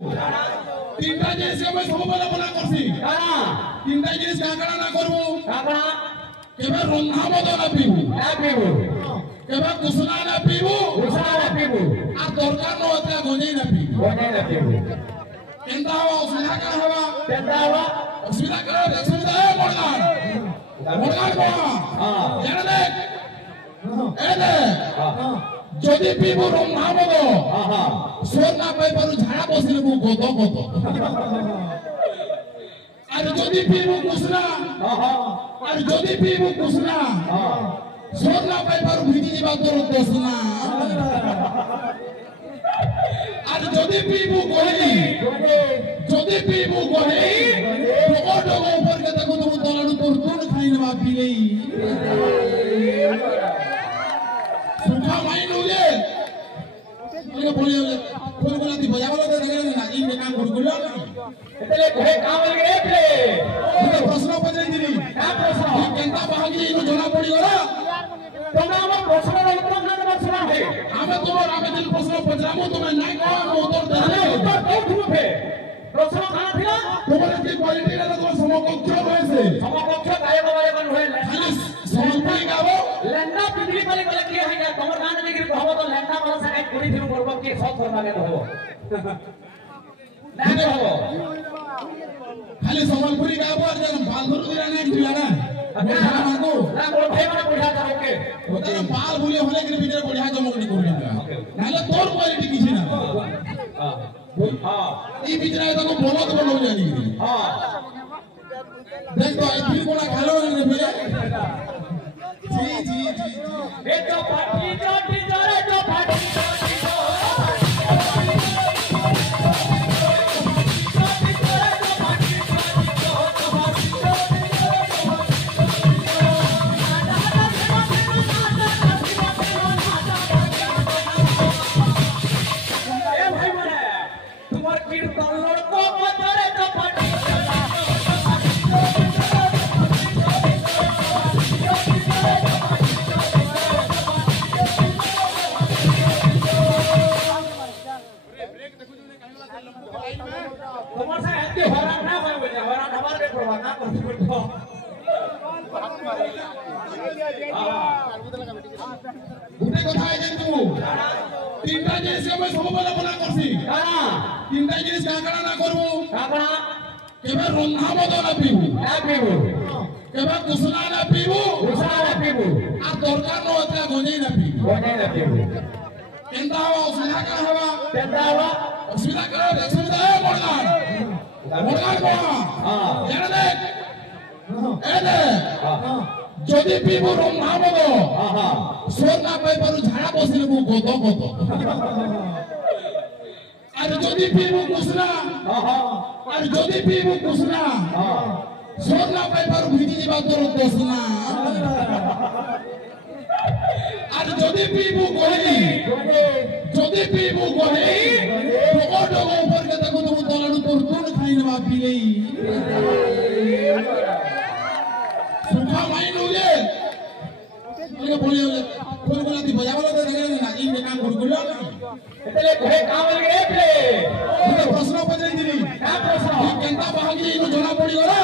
তিনটা জিনিস আমি সববেলে মনা করছি তিনটা জিনিস কাকড়া না করবো কেবে রন্ধা মদ না পিবু কেবে কুসনা না পিবু আর দরকার নতে গঞ্জাই না পিবু কেনতা হওয়া অসুবিধা কার হওয়া অসুবিধা কার অসুবিধা মরগান যদি পিবু রন্ধা মদ সোর না পাই পারু ঝাড়া বসিলে মু গদ গদ আর যদি পিবু কুসনা সোর না পাই পারু ভিজি দিবা তোর দোসনা আর যদি পিবু গহি ডগো ডগো উপর কে দেখো তুমি তলাড়ু তোর তুন খাই নেবা পিলেই সুখা মাইন উলে ওকে বলি কোন কোন দি বজাবলো তো দেখে না ই মে কাম করগুলো এতলে ঘরে কাম লাগে রে ওকে প্রশ্ন পচাই দিলি কা প্রশ্ন কেনতা বাহাগি ইনো জনা পড়ি গলা তোমরা আমার প্রশ্নের উত্তর না দেবার সময় হে আমি তোমার আবেদন প্রশ্ন পচামু তুমি নাই কও আমি উত্তর দেলে উত্তর দেও তুমি ফে প্রশ্ন কানা থিলা তোমার কি কোয়ালিটি রে তোমার সমকক্ষ রয়েছে সমকক্ষ গায়ক গায়ক হয়ে খালি সমন্বয় গাবো লেন্ডা পৃথিবী বলে বলে কি হয় না তোমার গান দেখি কহব তো লেন্ডা বলা সাথে করি দিন করব কি সব করবাগে হবো না দে হবো খালি সম্বলপুরি গাবো আর যেন বালধুর দিরা নাই দিলা না মানকো না কোঠে মানে বুঝা যাও ওকে ওটা বাল বলে হলে কি ভিতরে বড়িয়া জমকনি করি না নালে তোর কোয়ালিটি কিছু না এই ভিতরে তো বলত বলো জানি দেখ তো এই ফিল কোনা খালো না ভিতরে जी ए तो पार्टी जोड़ी जोरे तो पार्टी जोड़ी তোমার সাথে এত হরান না হয় বলে হরান আবার রে প্রভাব না করতে করতে গুটে কথা আই জানি তুমি তিনটা জিনিস আমি সববেলে মনা করছি তিনটা জিনিস কাকড়া না করবো কেবে রন্ধা মদ না পিবু কেবে কুসনা না পিবু আর দরকার নতে গঞ্জাই না পিবু কেনতা হওয়া অসুবিধা কার হওয়া অসুবিধা কার অসুবিধা মরগান যদি পিবু রন্ধা মদ সোর না পাই পারু ঝাড়া বসিলে মু গদ গদ আর যদি পিবু কুসনা সোর না পাই পারু ভিজি দিবা তোর দোসনা আর যদি পিবু গহি ডগো ডগো উপর কে দেখো তুমি তলাড়ু তোর তুন খাই নেবা পিলেই সুখা মাইন উলে ওকে বলি কোন কোন দি বজাবলো তো দেখে না ই মে কাম করগুলো এতলে ঘরে কাম লাগে রে ওকে প্রশ্ন পচাই দিলি কা প্রশ্ন কেনতা বাহাগি ইনো জনা পড়ি গলা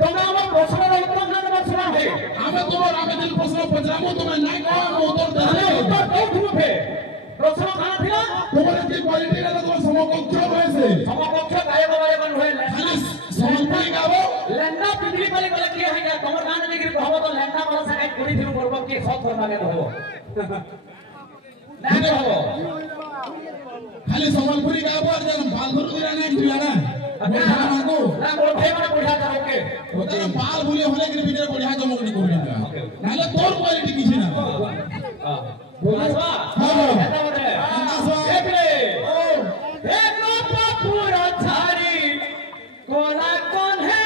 তোমরা আমার প্রশ্নের উত্তর না দেবার সময় হে আমি তোমার আবেদন প্রশ্ন পচামু তুমি নাই কও আমি উত্তর দেলে উত্তর দেও তুমি ফে প্রশ্ন কানা থিলা তোমার কি কোয়ালিটি রে তোমার সমকক্ষ রয়েছে সমকক্ষ গায়ক গায়ক হয়ে খালি সম্বলপুরি গাবো লেন্ডা পৃথিবী বলে বলে কি হয় না তোমার গান দেখি কহব তো লেন্ডা বলা সাথে করি দিন করব কি সব করবাগে হবো না দে হবো খালি সম্বলপুরি গাবো আর যেন বালধুর দিরা নাই দিলা না মানকো না কোঠে মানে বুঝা যাও ওকে ওটা বাল বলে হলে কি ভিতরে বড়িয়া জমকনি করি না নালে তোর কোয়ালিটি কিছু না আসবা এটা বলে আসবা একলে ও দেখো পুরা ছাড়ি কোলা কোন হে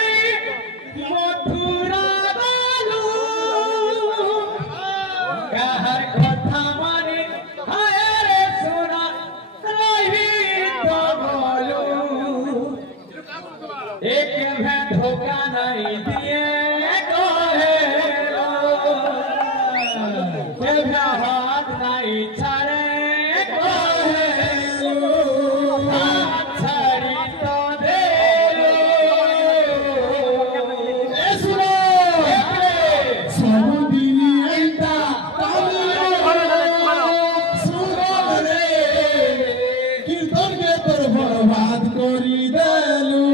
মথুরা বালু কাহার কথা মানে হায় রে সোনা রইবি তো বলু एक में धोखा नहीं दिए कहे हाथ नहीं छाड़े कहे କରିଦେଲୁ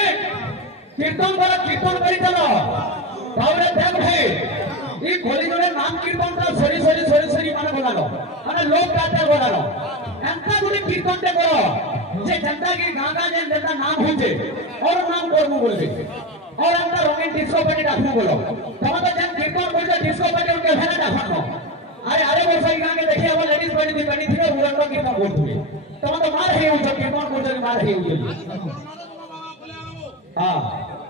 कीर्तन कर कीर्तन करी चलो तावरे देख भाई ई खोली जोरे नाम कीर्तन ता सरी सरी सरी सरी माने बोलालो माने लोक गाते बोलालो एंता गुडी कीर्तन ते करो जे जनता की गागा जे जनता नाम होते और नाम करबो बोलबे और एंता रंगीन डिस्को पार्टी डाकबो बोलो तब तो जन कीर्तन करजे डिस्को पार्टी उनके भेना डाकनो अरे अरे वर्षा की गांगे देखिए अब लेडीज पार्टी दी पार्टी थी उरंग कीर्तन करथुए तब तो मार हे उजो कीर्तन करजे मार हे उजो हां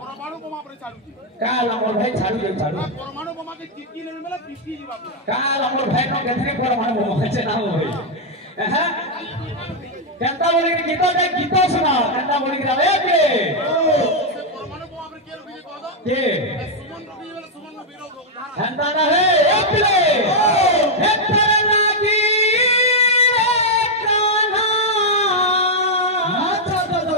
परमाणु बोमा पर चालू काल हमर भाई चालू जे चालू परमाणु बोमा के चिट्ठी लेने वाला चिट्ठी जी बाप काल हमर भाई नो केथरे परमाणु बोमा से ना होई हां केंता बोली के गीत सुना केंता बोली के रे के परमाणु बोमा पर के रुकी कह दो के सुमन रुकी वाला सुमन नो विरोध केंता ना है ए पिले हे तेरे लागी कान्हा हां दो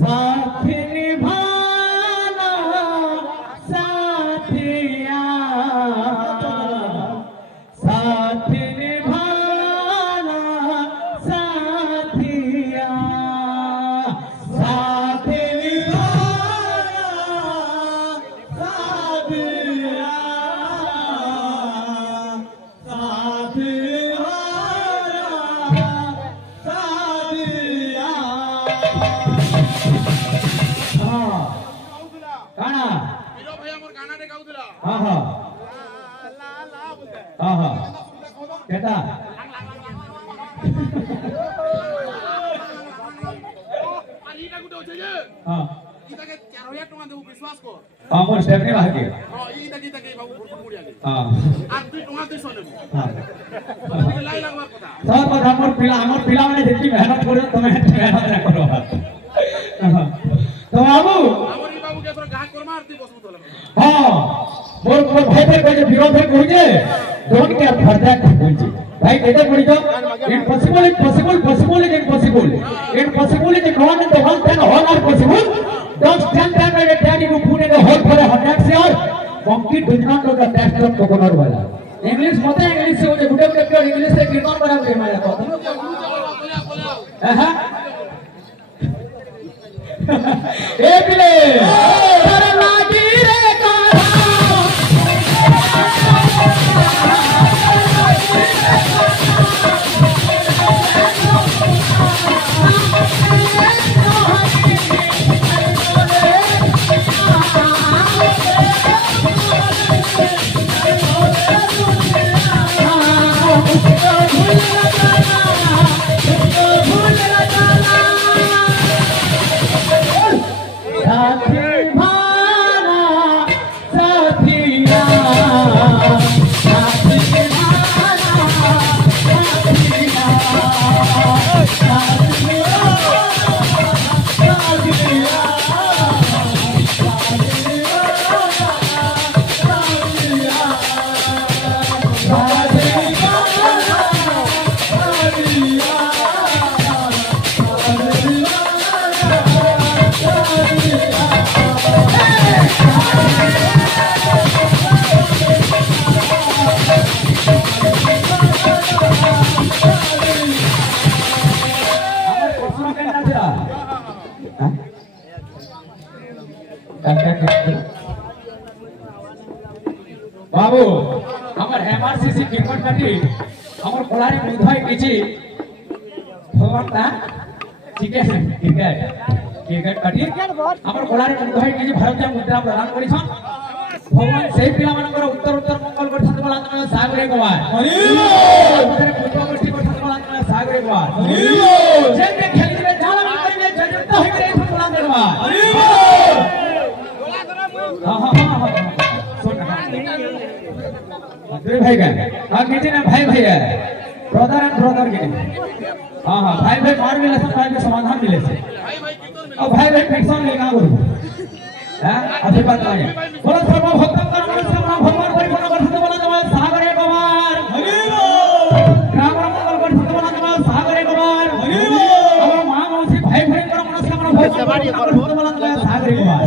साथ निभाना साथिया साथ निभाना साथिया साथ निभाना साथिया साथ निभाना साथिया काना हीरो भाई हमर गाना रे गाउदला हां हां ला ला बोलते हां हां केटा आली ना गुटे होचे जे हां इताके 4000 टका देबो विश्वास कर हमर स्टेप ने बाकी हां इताके बाबू फुट मुड़िया गे हां आ 2 टका 200 लेबो हां लाई लागबार কথা सब बात हमर पिला माने जेती मेहनत करो तमे मेहनत ना करो तो बाबू हमर ई बाबू के तोर गाह कर मारती बसु तोला हां मोर भाई भाई कहे विरोध है कहि जे डोंट केयर फॉर दैट बोलची भाई कहते पड़ी तो impossible is possible possible is impossible impossible is not in the one thing all are possible don't stand there and tell you put in the whole for 100 years monkey does not know the taste of coconut वाला English मत है English से मुझे गुटे गुटे pure English से कीर्तन बना के मारा को हां ए पिले करना गिरे बाबू हमर एमआरसीसी क्रिकेट पार्टी हमर कोलारी मुधाई किछि भगवान ता ठीक है क्रिकेट क्रिकेट पार्टी हमर कोलारी मुधाई किछि भारतीय मुद्रा प्रदान करि छन भगवान सेही पिला मानकर उत्तर उत्तर मंगल कर छन बोला तने सागरे कुमार हरि बोल पुष्प गोष्ठी कर छन बोला तने सागरे कुमार हरि बोल जे के खेली में जाला में करिवे जजता होई करे छन बोला तने हरि बोल हां हां हां दुई भाई का हां किछि ना भाई भाई है ब्रदर एंड ब्रदर के हां हां भाई भाई मार मिले से भाई के समाधान मिले से भाई भाई कीर्तन अब भाई भाई फिक्सन ले का बोल हां अभी बात नहीं बोलो सर्व भक्तम का नमस्कार भगवान परिपूर्ण वर्षित बोला जमाल सागरे कुमार हरि बोल राम राम मंगल वर्षित बोला जमाल सागरे कुमार हरि बोल अब मां मौसी भाई भाई का नमस्कार भगवान परिपूर्ण बोला जमाल सागरे कुमार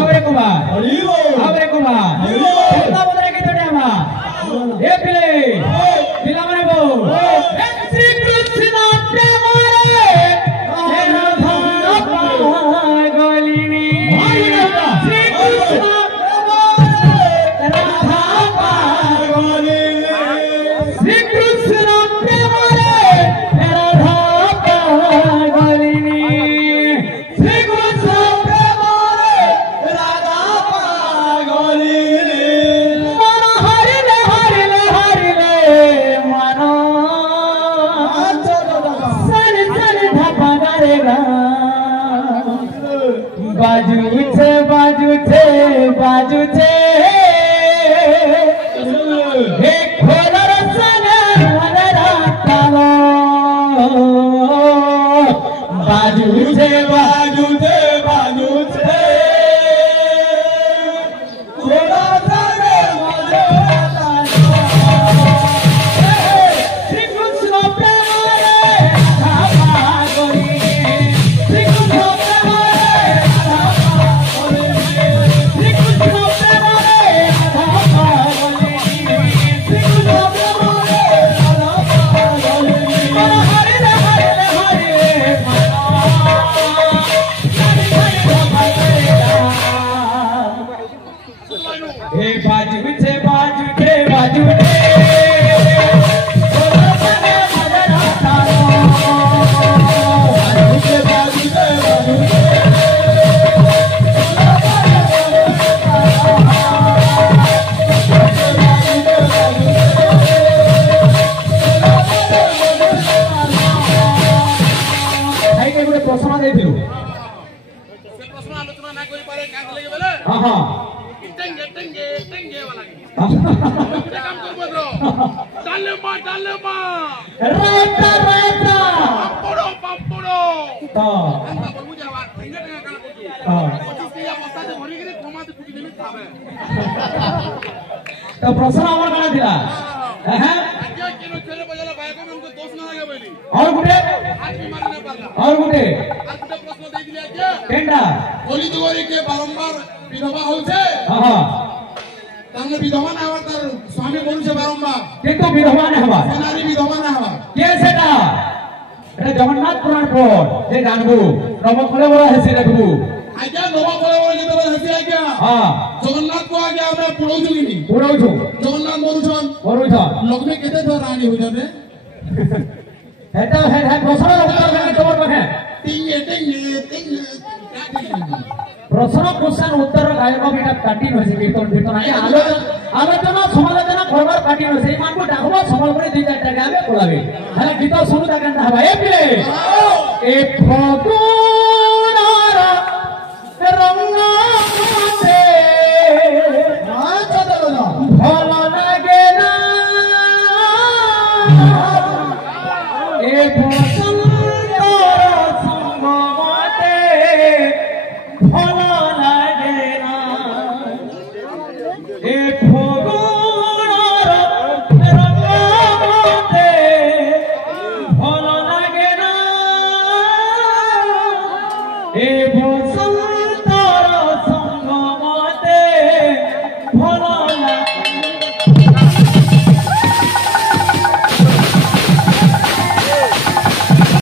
आवरे कुमार हरि बोल आवरे कुमार हरि बोल कितना बोल रहे के चढ़े हम ए पिले पिला माने बोल श्री कृष्ण प्रेम रे तेरा धारा पागलिनी श्री कृष्ण राधा पागलिनी श्री कृष्ण प्रेम रे तेरा धारा पागलिनी श्री कृष्ण प्रेम रे राधा पागलिनी मन हरिले हरिले हरिले मन सन सन धपा करेगा बाजूचे बाजूचे बाजूचे हे खोलर सन रातालो बाजूचे बाजूचे बाजूचे खोलर सन श्री कृष्ण प्रेम रे श्री कृष्ण तो प्रश्न আমার কাছে দিলা হ্যাঁ और गुटे प्रश्न दे दिले आज्ञा केंडा बोली दुआरी के बारंबार विधवा होছে हां তাহলে বিধবা না হওয়ার তার স্বামী বলছে বারংবার কিন্তু বিধবা না হওয়া নারী বিধবা না হওয়া কে সেটা এটা জগন্নাথ পুরাণ পড় যে জানবো নবকলে বড় হেসে দেখবো আজ্ঞা নবকলে বড় যেতে বলে হেসে আজ্ঞা হ্যাঁ জগন্নাথ কো আজ্ঞা আমরা পুরোইছু কিনি পুরোইছু জগন্নাথ মরুছন লক্ষ্মী কেতে ধর রানী হইছন রে এটা হ্যাঁ প্রশ্ন উত্তর দেবে তোমার পাখে প্রশ্ন কোশ্চেন উত্তর গায়ক এটা কাটিন হইছে কীর্তন কীর্তন আগে আলোচনা সমালোচনা করবার কাটিন হইছে এই মানকো ডাকবো সমল করে দুই চারটা গাবে কোলাবে তাহলে গীত শুরু তা কেন হবে এ পিলে এ ফগুনার রঙ্গতে ভাল লাগে না এ ए